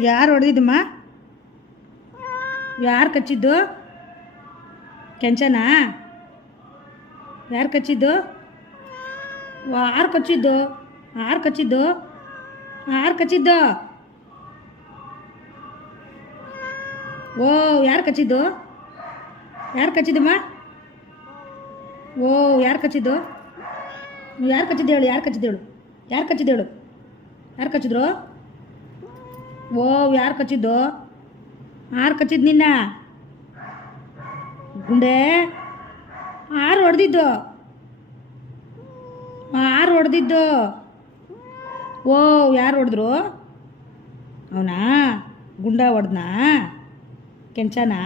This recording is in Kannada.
ಯಾರು ಹೊಡೆದಿದ್ದಮ್ಮ? ಯಾರು ಕಚ್ಚಿದ್ದು? ಕೆಂಚನಾ? ಯಾರು ಕಚ್ಚಿದ್ದು? ಯಾರು ಕಚ್ಚಿದ್ದು? ಯಾರು ಕಚ್ಚಿದ್ದು? ಯಾರು ಕಚ್ಚಿದ್ದು? ಓ, ಯಾರು ಕಚ್ಚಿದ್ದು? ಯಾರು ಕಚ್ಚಿದ್ದಮ್ಮ? ಓ, ಯಾರು ಕಚ್ಚಿದ್ದು? ಯಾರು ಕಚ್ಚಿದ್ದು ಹೇಳು? ಯಾರು ಕಚ್ಚಿದ್ದು ಹೇಳು? ಯಾರು ಕಚ್ಚಿದ್ದು ಹೇಳು? ಯಾರು ಕಚ್ಚಿದ್ರು? ಓ, ಯಾರು ಕಚ್ಚಿದ್ದು? ಯಾರು ಕಚ್ಚಿದ್ದು ನಿನ್ನ? ಗುಂಡೆ ಯಾರು ಹೊಡೆದಿದ್ದು? ಯಾರು ಹೊಡೆದಿದ್ದು? ಓ, ಯಾರು ಹೊಡೆದ್ರು? ಅವನಾ? ಗುಂಡ ಹೊಡೆದ್ನಾ? ಕೆಂಚನಾ?